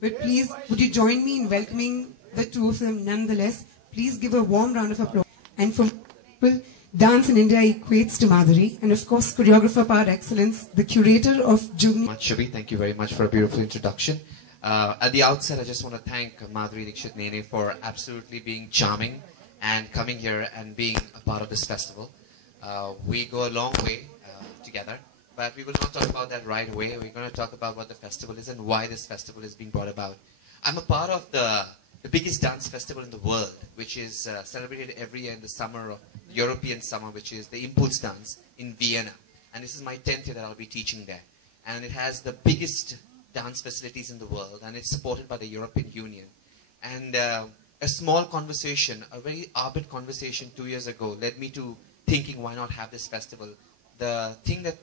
But please, would you join me in welcoming the two of them nonetheless? Please give a warm round of applause. And for people, dance in India equates to Madhuri. And of course, choreographer par excellence, the curator of Juvenile. Shubhi, thank you very much for a beautiful introduction. At the outset, I just want to thank Madhuri Dixit Nene for absolutely being charming and coming here and being a part of this festival. We go a long way together. But we will not talk about that right away. We're going to talk about what the festival is and why this festival is being brought about. I'm a part of the biggest dance festival in the world, which is celebrated every year in the summer, of European summer, which is the Impuls Dance in Vienna. And this is my 10th year that I'll be teaching there. And it has the biggest dance facilities in the world, and it's supported by the European Union. And a small conversation, a very ardent conversation 2 years ago led me to thinking, why not have this festival? The thing that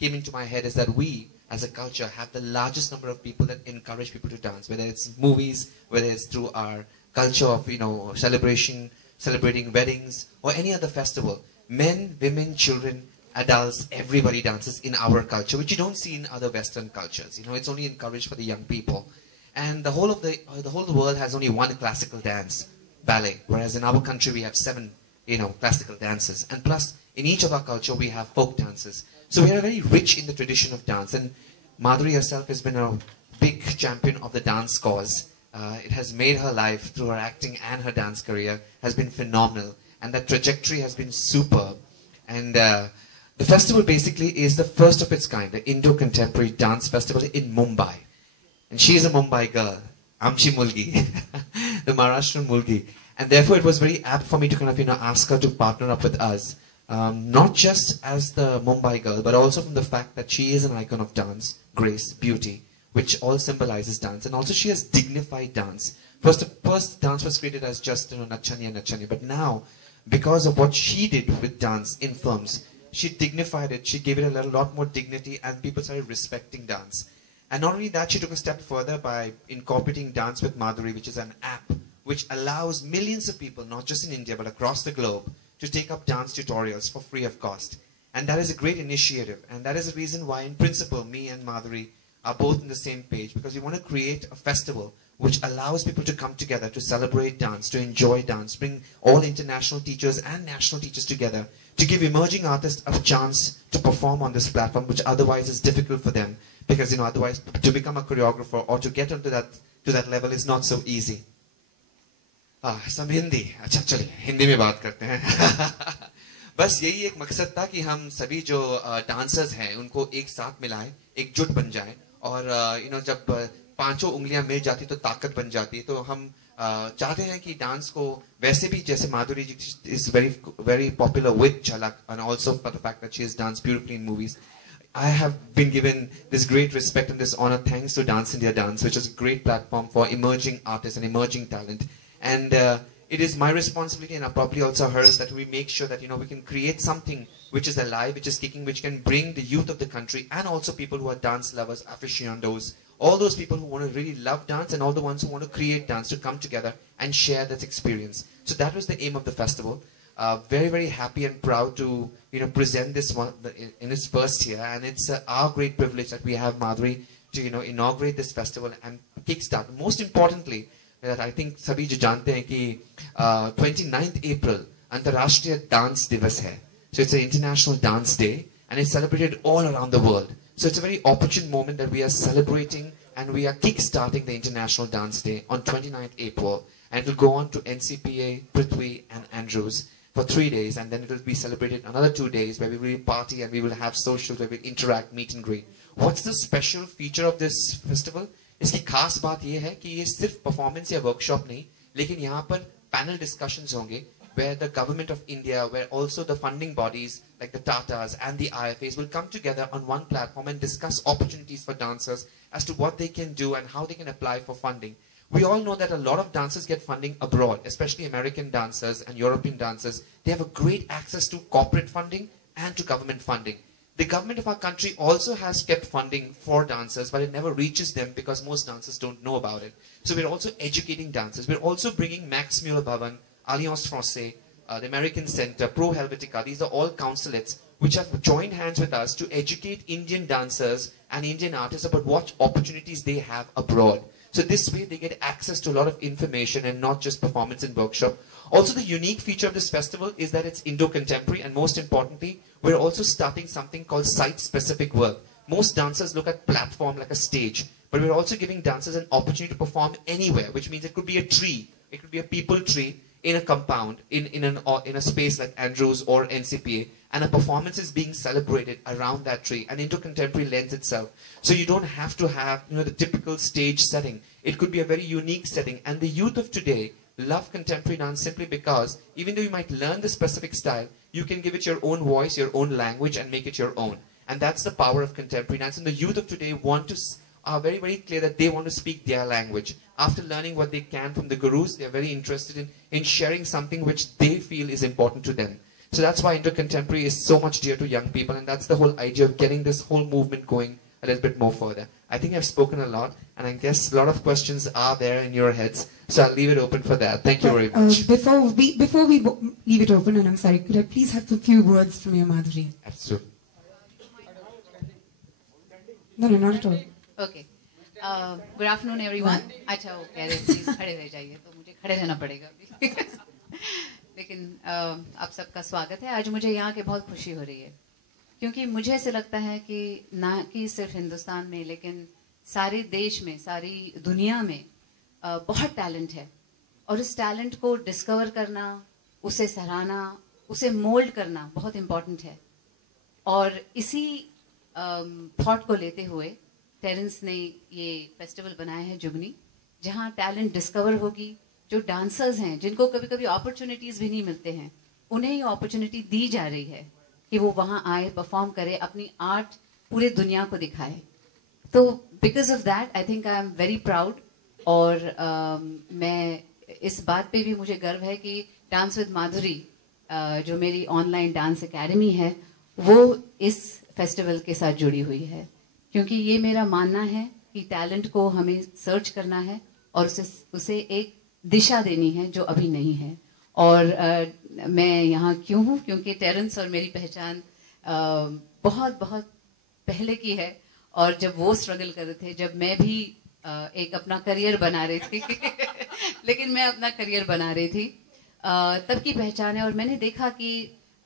came into my head is that we, as a culture, have the largest number of people that encourage people to dance, whether it's movies, whether it's through our culture of, celebrating weddings, or any other festival. Men, women, children, adults, everybody dances in our culture, which you don't see in other Western cultures. It's only encouraged for the young people. And the whole of the world has only one classical dance, ballet, whereas in our country we have 7, classical dances. And plus, in each of our culture, we have folk dances. So we are very rich in the tradition of dance. And Madhuri herself has been a big champion of the dance cause. It has made her life, through her acting and her dance career, has been phenomenal. And that trajectory has been superb. And the festival basically is the first of its kind, the Indo-Contemporary Dance Festival in Mumbai. And she is a Mumbai girl, Amshi Mulgi, the Maharashtrian Mulgi. And therefore it was very apt for me to kind of, ask her to partner up with us. Not just as the Mumbai girl, but also from the fact that she is an icon of dance, grace, beauty, which all symbolizes dance. And also she has dignified dance. First dance was created as just, Nachani and Nachani. But now, because of what she did with dance in films, she dignified it, she gave it a lot more dignity, and people started respecting dance. And not only that, she took a step further by incorporating Dance with Madhuri, which is an app which allows millions of people, not just in India, but across the globe, to take up dance tutorials for free of cost. And that is a great initiative. And that is the reason why, in principle, me and Madhuri are both on the same page, because we want to create a festival which allows people to come together to celebrate dance, to enjoy dance, bring all international teachers and national teachers together, to give emerging artists a chance to perform on this platform, which otherwise is difficult for them, because otherwise to become a choreographer or to get onto that level is not so easy. सब हिंदी, अच्छा चलिए हिंदी में बात करते हैं. बस यही एक मकसद था कि हम सभी जो डांसर्स हैं उनको एक साथ मिलाएं, एकजुट बन जाएं, और जब पांचों उंगलियां मिल जाती तो ताकत बन जाती. तो हम चाहते हैं कि डांस को वैसे भी, जैसे माधुरी जी is very popular with Jhalak, and also for the fact that she has danced beautifully in movies. I have been given this great respect and this honor thanks to Dance India Dance, which is a great platform for emerging artists and emerging talent. And it is my responsibility, and probably also hers, that we make sure that we can create something which is alive, which is kicking, which can bring the youth of the country and also people who are dance lovers, aficionados, all those people who want to really love dance, and all the ones who want to create dance, to come together and share that experience. So that was the aim of the festival. Very, very happy and proud to present this one in its first year, and it's our great privilege that we have Madhuri to inaugurate this festival and kickstart. Most importantly, that I think सभी जो जानते हैं कि 29th April अंतर्राष्ट्रीय dance दिवस है. So it's an international dance day, and it's celebrated all around the world. So it's a very opportune moment that we are celebrating, and we are kick-starting the International Dance Day on 29th April. And it will go on to NCPA, Prithvi and Andrews for 3 days, and then it will be celebrated another 2 days where we will party and we will have socials where we will interact, meet and greet. What's the special feature of this festival? इसकी खास बात यह है कि ये सिर्फ performance या workshop नहीं, लेकिन यहाँ पर पैनल डिस्कशंस होंगे where the government of India, where also the funding bodies like the Tatas and the IFAs will come together on one platform and discuss opportunities for dancers as to what they can do and how they can apply for funding. We all know that a lot of dancers get funding abroad, especially American dancers and European dancers. They have a great access to corporate funding and to government funding. The government of our country also has kept funding for dancers, but it never reaches them because most dancers don't know about it. So we're also educating dancers. We're also bringing Max Muller Bhavan, Alliance Francaise, the American Center, Pro Helvetica. These are all consulates which have joined hands with us to educate Indian dancers and Indian artists about what opportunities they have abroad. So this way they get access to a lot of information and not just performance and workshop. Also, the unique feature of this festival is that it's Indo-contemporary, and most importantly, we're also starting something called site-specific work. Most dancers look at platform like a stage, but we're also giving dancers an opportunity to perform anywhere, which means it could be a tree, it could be a people tree in a compound, in a space like Andrews or NCPA, and a performance is being celebrated around that tree, and Indo-contemporary lends itself. So you don't have to have, the typical stage setting. It could be a very unique setting, and the youth of today love contemporary dance simply because even though you might learn the specific style, you can give it your own voice, your own language, and make it your own. And that's the power of contemporary dance. And the youth of today are very, very clear that they want to speak their language. After learning what they can from the gurus, they're very interested in sharing something which they feel is important to them. So that's why Indo-contemporary is so much dear to young people, and that's the whole idea of getting this whole movement going a little bit more further. I think I've spoken a lot, and I guess a lot of questions are there in your heads, so I'll leave it open for that. Thank you very much. Before we leave it open, and I'm sorry, could I please have a few words from you, Madhuri? Absolutely. No, not at all. Okay. Good afternoon, everyone. अच्छा वो कह रहे please खड़े रह जाइए तो मुझे खड़े रहना पड़ेगा अभी लेकिन आप सबका स्वागत है। आज मुझे यहाँ के बहुत खुशी हो रही है क्योंकि मुझे ऐसे लगता है कि ना कि सिर्फ हिंदुस्तान में लेकिन सारे देश में, सारी दुनिया में बहुत टैलेंट है और इस टैलेंट को डिस्कवर करना, उसे सराहना, उसे मोल्ड करना बहुत इम्पोर्टेंट है। और इसी थॉट को लेते हुए टेरेंस ने ये फेस्टिवल बनाया है जुगनी, जहाँ टैलेंट डिस्कवर होगी। जो डांसर्स हैं जिनको कभी कभी अपॉर्चुनिटीज भी नहीं मिलते हैं, उन्हें ये अपॉर्चुनिटी दी जा रही है कि वो वहां आए, परफॉर्म करे, अपनी आर्ट पूरे दुनिया को दिखाए। तो because of that I think I am very proud. और मैं इस बात पे भी मुझे गर्व है कि डांस विद माधुरी जो मेरी ऑनलाइन डांस एकेडमी है वो इस फेस्टिवल के साथ जुड़ी हुई है, क्योंकि ये मेरा मानना है कि टैलेंट को हमें सर्च करना है और उसे एक दिशा देनी है जो अभी नहीं है। और मैं यहाँ क्यों हूँ, क्योंकि टेरेंस और मेरी पहचान बहुत बहुत पहले की है। और जब वो स्ट्रगल कर रहे थे, जब मैं भी एक अपना करियर बना रही थी लेकिन मैं अपना करियर बना रही थी, तब की पहचान है। और मैंने देखा कि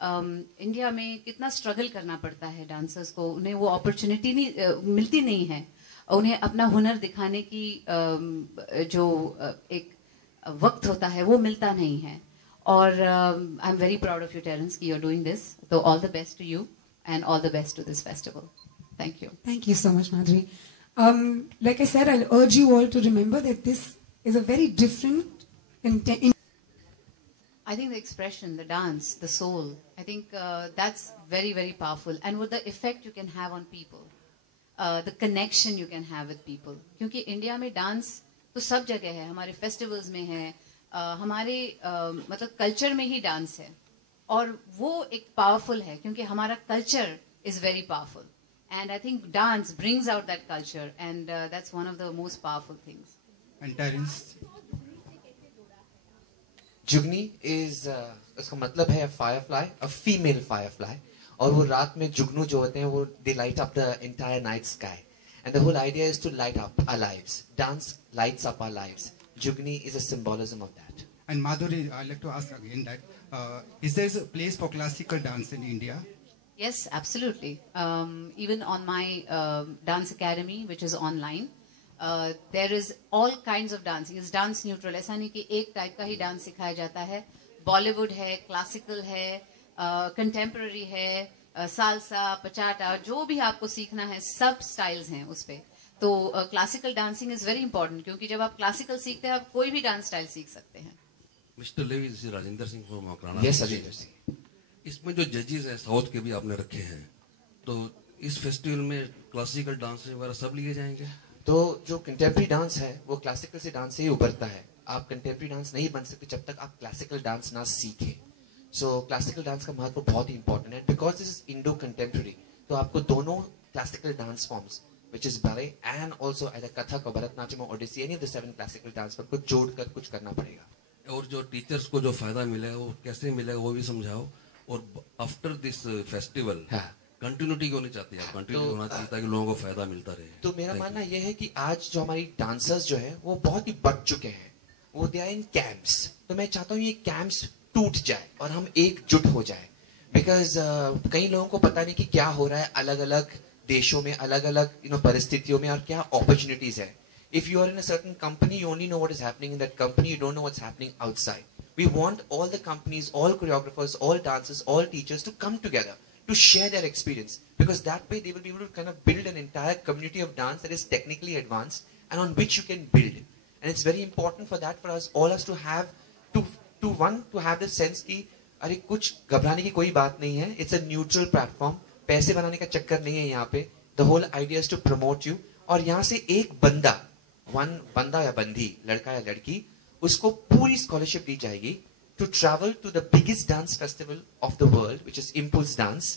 इंडिया में कितना स्ट्रगल करना पड़ता है डांसर्स को, उन्हें वो अपॉर्चुनिटी मिलती नहीं है, उन्हें अपना हुनर दिखाने की जो एक वक्त होता है वो मिलता नहीं है। और I am very proud of you Terence कि यू आर डूइंग दिस। तो all the best to you and all the best to this festival. Thank you. Thank you so much, Madhuri. Like I said, I'll urge you all to remember that this is a very different I think the expression, the dance, the soul, I think that's very, very powerful. And with the effect you can have on people, the connection you can have with people. क्योंकि India में dance तो सब जगह है, हमारे festivals में है, हमारे मतलब कल्चर में ही डांस है। और वो एक पावरफुल है क्योंकि हमारा culture is very powerful. And I think dance brings out that culture, and that's one of the most powerful things. And Terence? Jugni is उसका मतलब है firefly, a female firefly, और वो रात में जुगनू जो होते हैं वो they light up the entire night sky, and the whole idea is to light up our lives. Dance lights up our lives. Jugni is a symbolism of that. And Madhuri, I'd like to ask again that is there a place for classical dance in India? Yes, absolutely. Even on my dance academy, which is online, there is all kinds of dancing. It's dance neutral. ऐसा नहीं कि एक type का ही dance सिखाया जाता है। बॉलीवुड है, classical है, कंटेम्पररी है, सालसा, पचाटा, जो भी आपको सीखना है सब स्टाइल्स हैं उस पे। तो classical dancing is very important, क्योंकि जब आप क्लासिकल सीखते हैं आप कोई भी डांस स्टाइल सीख सकते हैं। Mister Levy, Rajendra Singh from Makrana. Yes, Rajendra Singh. इसमें जो जजेस हैं साउथ के भी आपने रखे हैं, तो इस फेस्टिवल में क्लासिकल डांस वगैरह सब लिए जाएंगे? तो जो कंटेम्प्रेरी डांस है वो क्लासिकल से डांस से ही उभरता है। आप कंटेम्प्रेरी डांस नहीं बन सकते जब तक आप क्लासिकल डांस ना सीखें। सो क्लासिकल डांस का महत्व बहुत ही इंपॉर्टेंट है, because this is Indo contemporary. तो आपको दोनों classical dance forms which is ballet and also either Kathak और भरतनाट्यम और Odissi, any of the 7 classical dance form को जोड़कर कुछ करना पड़ेगा। और जो टीचर्स को जो फायदा मिलेगा वो कैसे मिलेगा वो भी समझाओ। और आफ्टर दिस फेस्टिवल हाँ। कंटिन्यूटी क्यों नहीं चाहते आप? कंटिन्यू होना चाहिए ताकि लोगों को फायदा मिलता रहे। तो मेरा Thank मानना you. यह है कि आज जो हमारी डांसर्स जो है वो बहुत ही बढ़ चुके हैं, वो दे आर इन कैंप्स। तो मैं चाहता हूँ ये कैंप्स टूट जाए और हम एकजुट हो जाए, बिकॉज कई लोगों को पता नहीं कि क्या हो रहा है अलग अलग देशों में, अलग अलग परिस्थितियों में, और क्या अपॉर्चुनिटीज है। If you are in a certain company, you only know what is happening in that company, you don't know what's happening outside. We want all the companies, all choreographers, all dancers, all teachers to come together to share their experience, because that way they will be able to kind of build an entire community of dance that is technically advanced and on which you can build. And it's very important for that, for us all us to have to have the sense कि अरे कुछ घबराने की कोई बात नहीं है. It's a neutral platform. पैसे बनाने का चक्कर नहीं है यहाँ पे. The whole idea is to promote you. और यहाँ से एक बंदा या बंदी, लड़का या लड़की, उसको पूरी स्कॉलरशिप दी जाएगी to travel to the biggest dance festival of the world, which is Impulse Dance,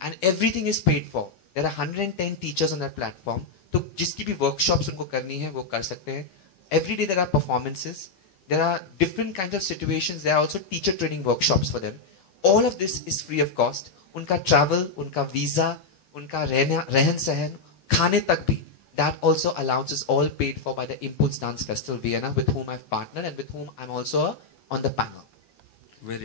and everything is paid for. There are 110 teachers on that platform. तो जिसकी भी workshops उनको करनी है वो कर सकते हैं. Every day there are performances. There are different kinds of situations. There are also teacher training workshops for them. All of this is free of cost. उनका travel, उनका visa, उनका रहन सहन, खाने तक भी. That also allowance is all paid for by the Impulse Dance Festival Vienna, with whom I've partnered and with whom I'm also on the panel.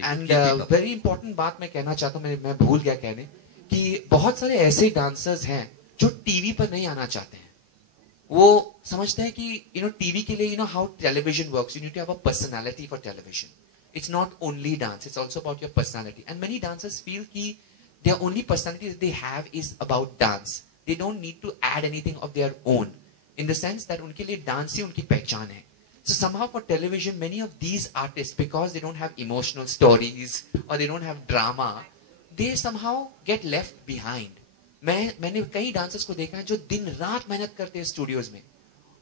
And very important बात मैं कहना चाहता हूँ, मैं भूल गया कहने, कि बहुत सारे ऐसे डांसर्स हैं जो टीवी पर नहीं आना चाहते हैं. वो समझते हैं कि टीवी के लिए how television works, you need to have a personality for television. It's not only dance, it's also about your personality. And many dancers feel कि their only personality that they have is about dance. They don't need to add anything of their own, in the sense that उनके लिए dance ही उनकी पहचान है. So somehow for television, many of these artists, because they don't have emotional stories or they don't have drama, they somehow get left behind. मैंने कई dancers को देखा है जो दिन रात मेहनत करते हैं स्टूडियोज में,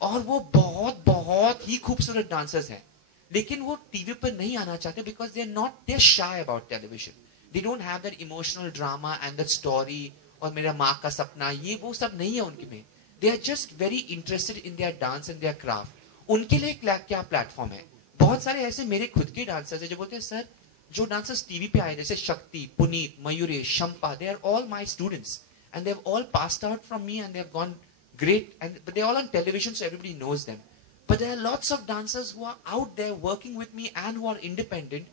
और वो बहुत बहुत ही खूबसूरत डांसर्स हैं, लेकिन वो टीवी पर नहीं आना चाहते because they are shy about television. They don't have that emotional drama and that story, और मेरा माँ का सपना, ये वो सब नहीं है उनके में. They are just very interested in their dance and their craft. उनके लिए क्या प्लेटफॉर्म है. बहुत सारे ऐसे मेरे खुद के डांसर्स है जो बोलते हैं, सर जो डांसर्स टीवी पे आए, जैसे Shakti, Puneet, Mayuresh, Shampa, they are all my students and they've all passed out from me and they've gone great, but they're all on television so everybody knows them. But there are lots of dancers who are out there working with me and who are independent,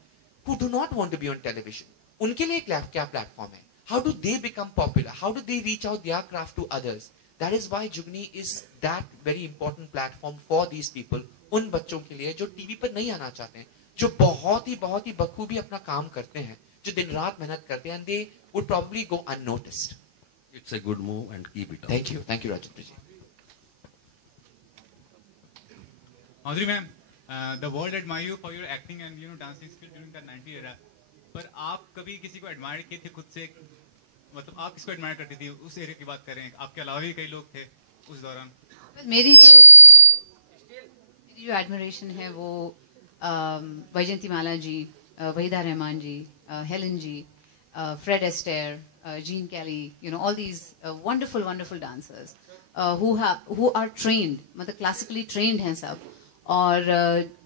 who do not want to be on television. उनके लिए क्या platform है? How do they become popular? How do they reach out their craft to others? That is why Jugni is that very important platform for these people. उन बच्चों के लिए जो TV पर नहीं आना चाहते हैं, जो बहुत ही बखूबी अपना काम करते हैं, जो दिन रात मेहनत करते हैं, and they would probably go unnoticed. It's a good move and keep it up. Thank you, Rajendra ji. Madhuri ma'am, the world admire you for your acting and dancing skill during the 90s era. पर आप कभी किसी को admire किए थे खुद से? मतलब आप किसको एडमायर करती थी उस एरिया की बात करें? आपके अलावा भी कई लोग थे उस दौरान. मेरी जो एडमिरेशन है वो वैजयंती माला जी, वहीदा रहमान जी, Helen ji, Fred एस्टेयर, Gene Kelly, all these wonderful dancers who are trained, मतलब classically trained हैं सब, और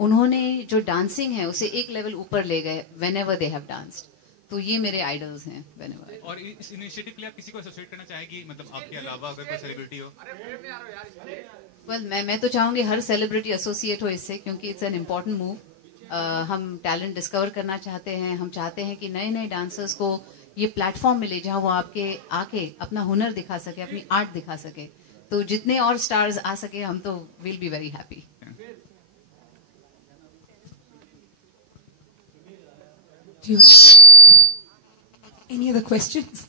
उन्होंने जो डांसिंग है उसे एक लेवल ऊपर ले गए whenever they have danced. तो ये मेरे आइडल्स हैं whenever. और इस इनिशिएटिव के लिए आप किसी को एसोसिएट करना चाहेंगी, मतलब आपके अलावा अगर कोई सेलिब्रिटी हो? Well, मैं तो चाहूंगी हर सेलिब्रिटी एसोसिएट हो इससे, क्योंकि इट्स एन इम्पोर्टेंट मूव. हम टैलेंट डिस्कवर करना चाहते हैं, हम चाहते हैं कि नए डांसर्स को ये प्लेटफॉर्म मिले जहां वो आके अपना हुनर दिखा सके, अपनी आर्ट दिखा सके. तो जितने और स्टार्स आ सके हम तो will be very happy. Any other questions?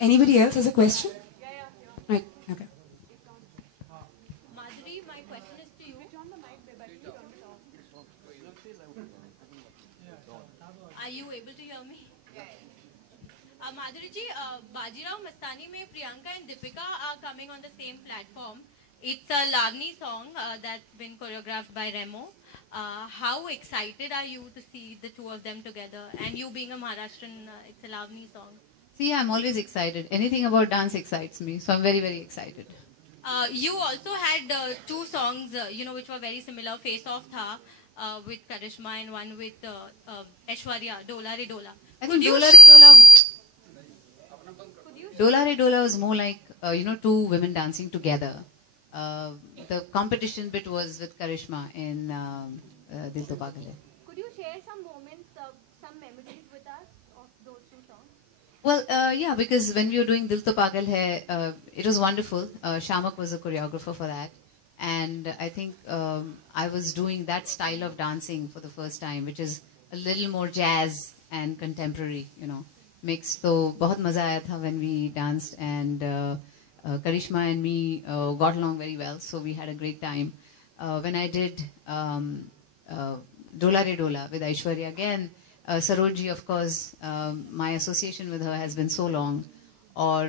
Anybody else has a question? Right. Okay. Are you able to hear me? Madhuri ji, Bajirao Mastani mein Priyanka and Deepika are coming on the same platform. It's a Lavani song that's been choreographed by Remo. How excited are you to see the two of them together? And you being a Maharashtrian, it's a Lavani song. See, I'm always excited. Anything about dance excites me, so I'm very, very excited. You also had two songs, which were very similar, Face Off Tha with Karishma and one with Aishwarya, Dola Re Dola. I think Dola Re Dola was more like, two women dancing together. The competition bit was with Karishma in Dil To Pagal Hai. Could you share some moments, some memories with us of those two songs? Well, yeah, because when we were doing Dil To Pagal Hai, it was wonderful. Shamak was a choreographer for that. And I think I was doing that style of dancing for the first time, which is a little more jazz and contemporary, mixed. So, बहुत मजा आया था when we danced, and Karishma and me got along very well, so we had a great time. When I did Dola Re Dola with Aishwarya again, Sarojji, of course, my association with her has been so long. और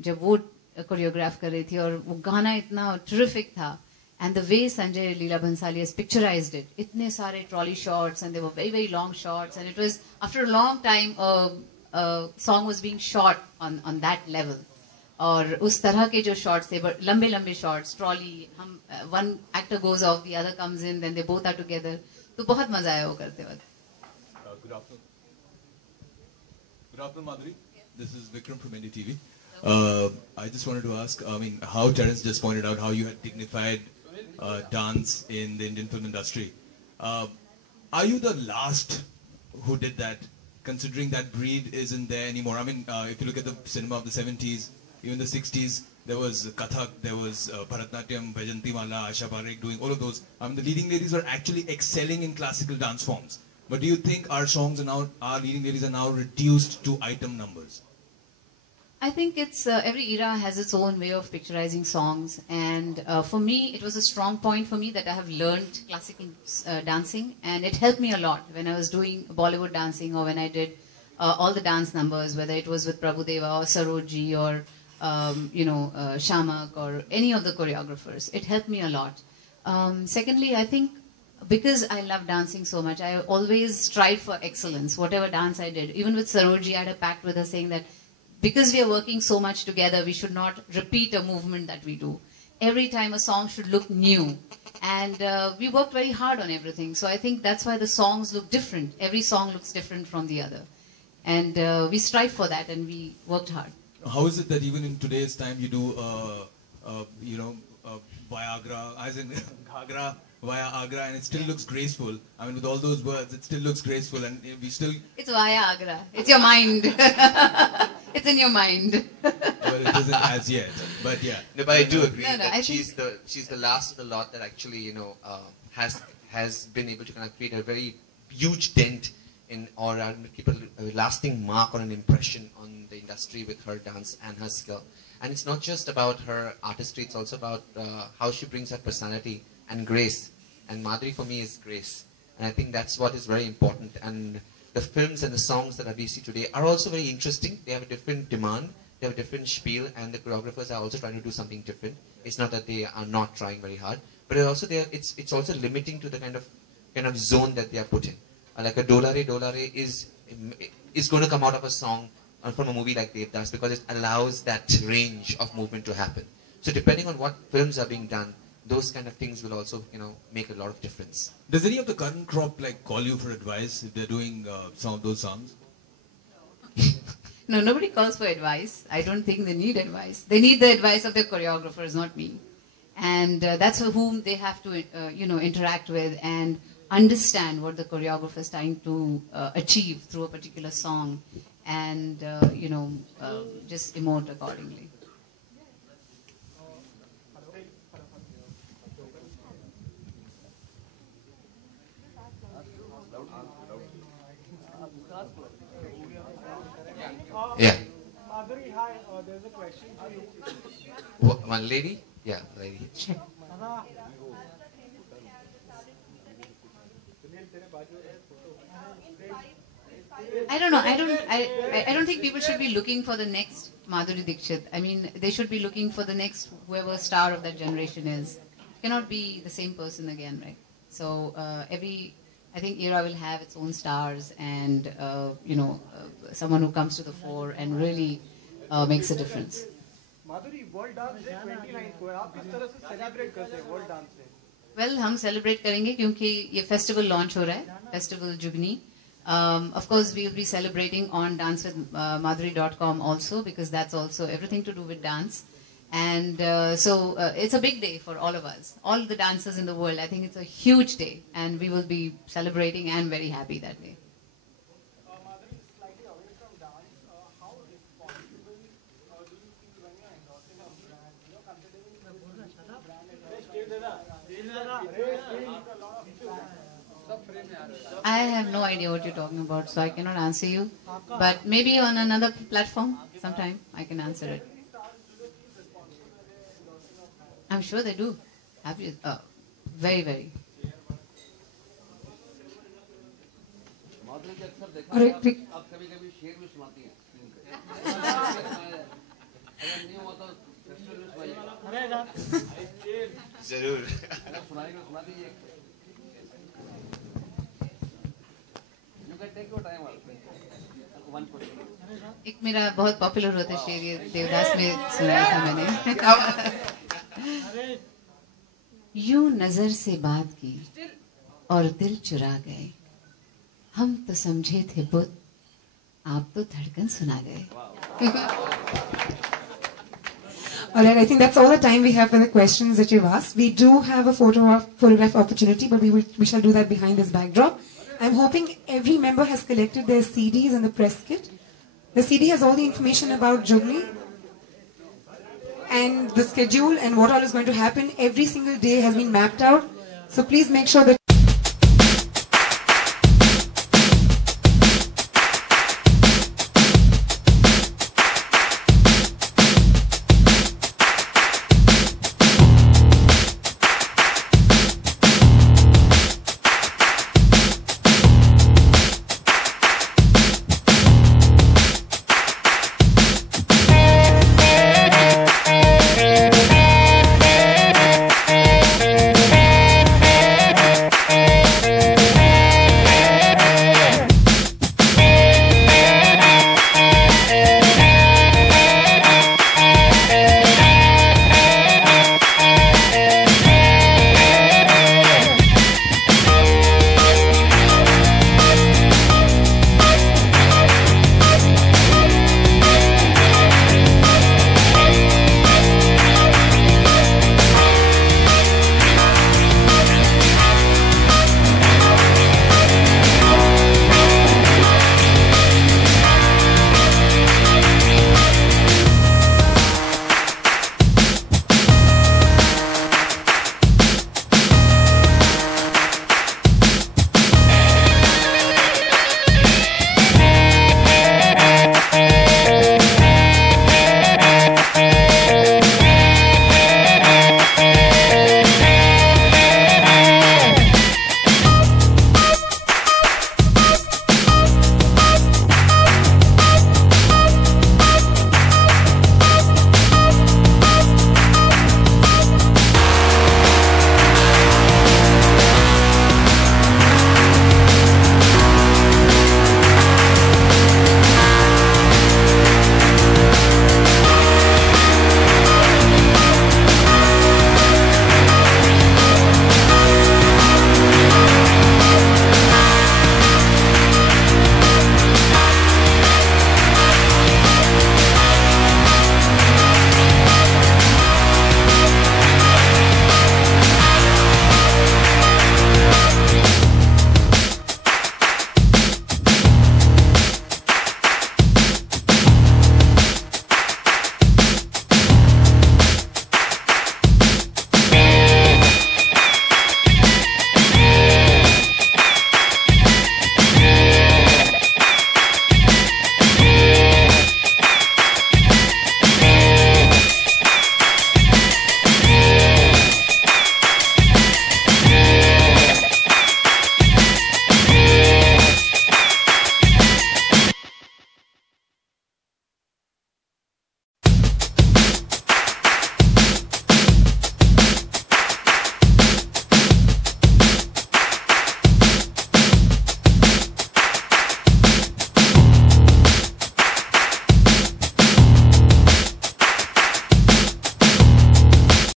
जब वो choreograph कर रही थी और वो गाना इतना terrific था, and the way Sanjay Leela Bhansali has picturized it, इतने सारे trolley shots, and they were very very long shots, and it was after a long time a song was being shot on that level. और उस तरह के जो shots थे, लंबे लंबे shots, trolley, हम one actor goes off, the other comes in, then they both are together. तो बहुत मजा आया वो करते वक्त. Good afternoon. Good afternoon, Madhuri. This is Vikram from NDTV. I just wanted to ask, how Terence just pointed out how you had dignified dance in the Indian film industry. Are you the last who did that, considering that breed isn't there anymore? If you look at the cinema of the 70s, even the 60s, there was Kathak, there was Bharatnatyam, Vaijantimala, Asha Parekh doing all of those. The leading ladies are actually excelling in classical dance forms. But do you think our leading ladies are now reduced to item numbers? I think it's every era has its own way of picturizing songs, and for me it was a strong point for me that I have learned classical dancing, and it helped me a lot when I was doing Bollywood dancing, or when I did all the dance numbers, whether it was with Prabhudeva or Sarojji or Shamak or any of the choreographers. It helped me a lot. Secondly, I think because I love dancing so much, I always strive for excellence, whatever dance I did. Even with Sarojji, I had a pact with her saying that because we are working so much together, we should not repeat a movement that we do. Every time a song should look new. And we worked very hard on everything. So I think that's why the songs look different. Every song looks different from the other. And we strive for that, and we worked hard. How is it that even in today's time you do, Viagra, as in Ghagra, via Agra, and it still looks graceful? With all those words, it still looks graceful, and we still... It's via Agra. It's your mind. It's in your mind. Well, it isn't as yet, but yeah. No, but I do agree that she's the last of the lot that actually, has been able to kind of create a very huge dent in, or keep a lasting mark or an impression on the industry with her dance and her skill. And it's not just about her artistry, it's also about how she brings her personality and grace. And Madhuri for me is grace. And I think that's what is very important. And the films and the songs that we see today are also very interesting. They have a different demand, they have a different spiel, and the choreographers are also trying to do something different. It's not that they are not trying very hard, but it's also limiting to the kind of zone that they are put in. Like a Dola Re is going to come out of a song from a movie like Devdas because it allows that range of movement to happen. So depending on what films are being done, those kind of things will also, make a lot of difference. Does any of the current crop call you for advice if they're doing some of those songs? No, nobody calls for advice. I don't think they need advice. They need the advice of their choreographers, not me. And that's whom they have to, interact with and understand what the choreographer is trying to achieve through a particular song, and just emote accordingly. Yeah. Madhuri, hi. There's a question for you. One lady? Yeah, lady. Sure. I don't know. I don't think people should be looking for the next Madhuri Dixit. They should be looking for the next whoever star of that generation is. Cannot be the same person again, right? So I think era will have its own stars, and someone who comes to the fore and really makes a difference. Madhuri world dance day 29 को है, आप किस तरह से celebrate करते हैं world dance day? Well हम celebrate करेंगे क्योंकि ये फेस्टिवल लॉन्च हो रहा है, festival जुगनी. Of course, we will be celebrating on dancewithmadhuri.com also, because that's also everything to do with dance. And so it's a big day for all of us, all the dancers in the world. I think it's a huge day, and we will be celebrating and very happy that day. Madhuri, slightly away from dance, how responsible do you feel when you're endorsing a brand? You know, considering the I have no idea what you're talking about, so I cannot answer you. But maybe on another platform, sometime I can answer it. I'm sure they do. Very, very. आप कभी-कभी शेर भी सुनाती हैं screen पे। अगर नहीं हुआ तो फेस्टिवल में सुनाइए। जरूर। अगर सुनाएंगे सुना दीजिए। You can take your time also. One question. एक मेरा बहुत पॉपुलर होता शेर ये देवदास में सुनाया था मैंने। यूं नजर से बात की और दिल चुरा गए, हम तो समझे थे बुत, आप तो धड़कन सुना गए. Alright, I think that's all the time we have for the questions that you've asked. We do have a photograph opportunity, but we shall do that behind this backdrop. I'm hoping every member has collected their CDs and the press kit. The CD has all the information about Jugni and the schedule and what all is going to happen. Every single day has been mapped out. So please make sure that